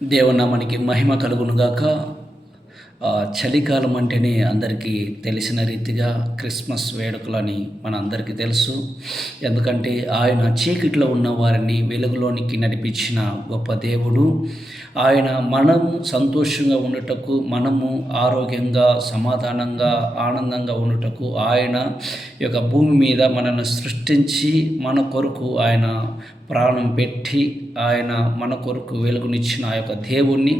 దేవునామానికి మహిమ కలుగునుగాక. చలికాలం అంటేనే అందరికీ తెలిసిన రీతిగా క్రిస్మస్ వేడుకలని మన అందరికీ తెలుసు. ఎందుకంటే ఆయన చీకటిలో ఉన్న వారిని వెలుగులోనికి నడిపించిన గొప్ప దేవుడు. ఆయన మనము సంతోషంగా ఉండుటకు, మనము ఆరోగ్యంగా, సమాధానంగా, ఆనందంగా ఉండుటకు ఆయన ఈ యొక్క భూమి మీద మనల్ని సృష్టించి మన కొరకు ఆయన ప్రాణం పెట్టి ఆయన మన కొరకు వెలుగునిచ్చిన ఆ యొక్క దేవుణ్ణి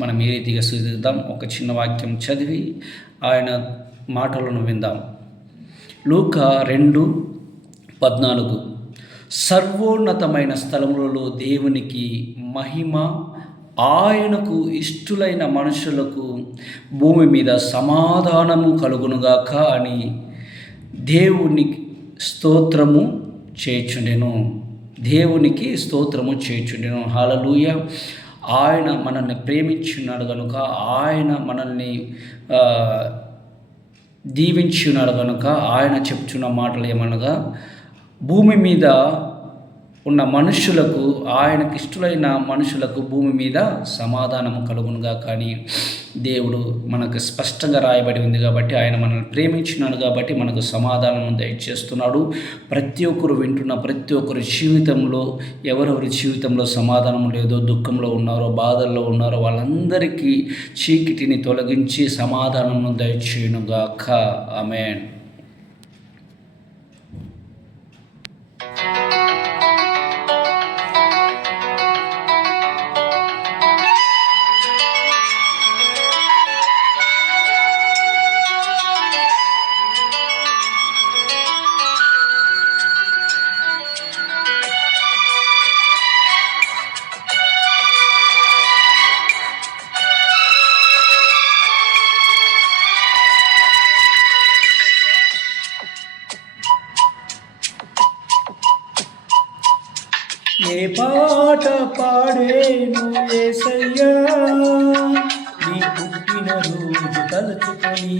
మనం ఏ రీతిగా స్తుతిద్దాం. ఒక చిన్న వాక్యం చదివి ఆయన మాటలను విందాం. లూకా 2:14 సర్వోన్నతమైన స్థలములలో దేవునికి మహిమ, ఆయనకు ఇష్టులైన మనుషులకు భూమి మీద సమాధానము కలుగునుగాక అని దేవునికి స్తోత్రము చేయుచుండెను. దేవునికి స్తోత్రము చేయుచుండెను. హల్లెలూయా. ఆయన మనల్ని ప్రేమించున్నాడు కనుక, ఆయన మనల్ని దీవించున్నాడు కనుక ఆయన చెప్తున్న మాటలు ఏమనగా, భూమి మీద ఉన్న మనుషులకు, ఆయనకి ఇష్టలైన మనుషులకు భూమి మీద సమాధానము కలుగునుగా. కానీ దేవుడు మనకు స్పష్టంగా రాయబడి ఉంది కాబట్టి, ఆయన మనల్ని ప్రేమించినాడు కాబట్టి మనకు సమాధానం దయచేస్తున్నాడు. ప్రతి ఒక్కరు వింటున్న ప్రతి ఒక్కరి జీవితంలో, ఎవరెవరి జీవితంలో సమాధానం లేదో, దుఃఖంలో ఉన్నారో, బాధల్లో ఉన్నారో వాళ్ళందరికీ చీకటిని తొలగించి సమాధానం దయచేయునుగాక. ఆమేన్. ఏ పాట పాడేను యేసయ్యా, నీ పుట్టిన రోజు తలుచుకొని,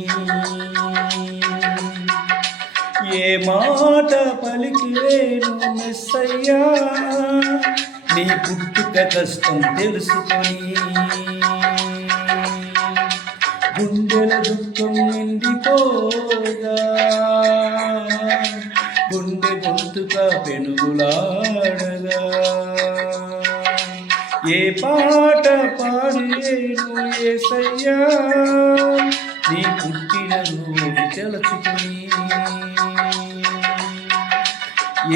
ఏ మాట పలికివేను మెస్సయ్యా, నీ పుట్టుక కష్టం తెలుసుకొని, గుండెల దుఃఖం నిండిపోగా, గుండె గొంతుగా పెనుగులాడగా, ఏ పాట పాడేను యేసయ్యా, నీ పుట్టిన రోజు తెలుసుకొని,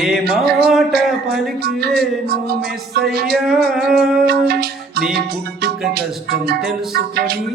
ఏ మాట పలికేను మెస్సయ్యా, నీ పుట్టుక కష్టం తెలుసుకొని.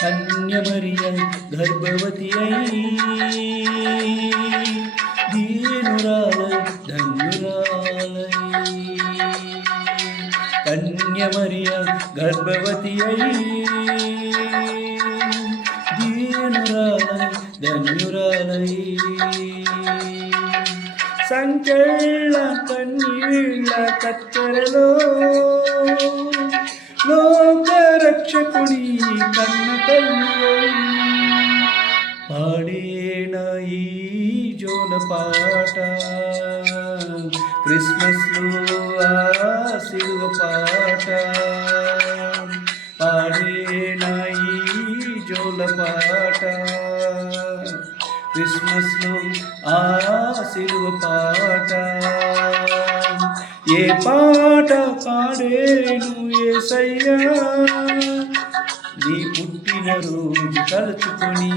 కన్యమరియ గర్భవతి అయి దీనురాలై ధన్యురాలై, కన్యమరియ గర్భవతి అయి దీనురాలై ధన్యురాలై, సంకెళ్ళ కన్నీళ్ళ కత్తెరలో లోక రక్షకుడి కన్న తల్లి పాడేన ఈ జోల పాట, క్రిస్మస్లో ఆ సిలువ పాట, పాడేన ఈ జోల పాట, క్రిస్మస్లో ఆ సిలువ పాట, ఏ పాట పాడేను యేసయ్యా, నీ పుట్టిన రోజు తలుచుకొని,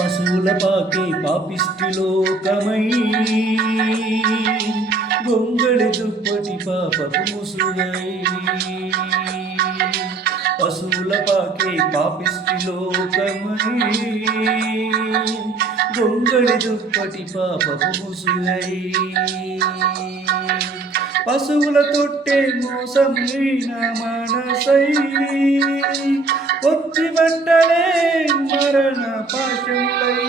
పశువుల పాకే పాపిష్టి లోకమై గొంగళి దుప్పటి పాపపు ముసుగై. పశువుల పాకే పాపిష్టి లోకమై గొంగళి దుప్పటి పాపపు ముసుగై. పశువుల తొట్టే మోసమైన మనసై ఒత్తి బట్టలే మరణ పాశములై.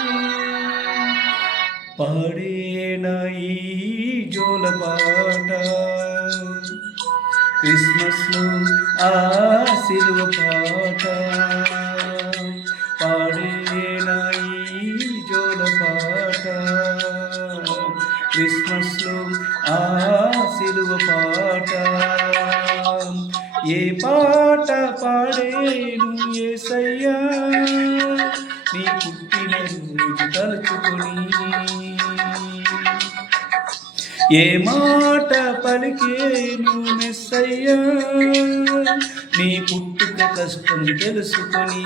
పాడేనా ఈ జోలపాట క్రిస్మస్లో ఆ సిలువ పాట. పాడేనా ఈ జోలపాట క్రిస్మస్లో ఆ సిలువ పాట. ఏ పాట పాడేను యేసయ్యా నీ పుట్టిన రోజు తలుచుకొని. ఏ మాట పలికేను మెస్సయ్యా నీ పుట్టుక కష్టం తెలుసుకొని.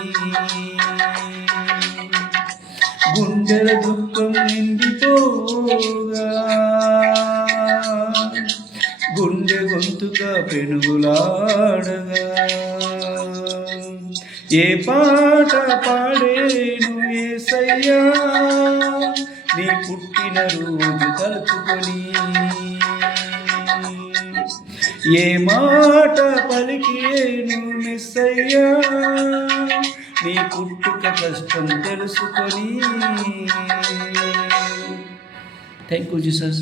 గుండెల దుఃఖం నిండిపోగా గుండె గొంతుక పెనుగులాడగా. ఏ పాట పాడేను యేసయ్యా నీ పుట్టిన రోజు తలుచుకొని. ఏ మాట పలికేను మెస్సయ్యా నీ పుట్టుక కష్టం తెలుసుకొని. Thank you Jesus.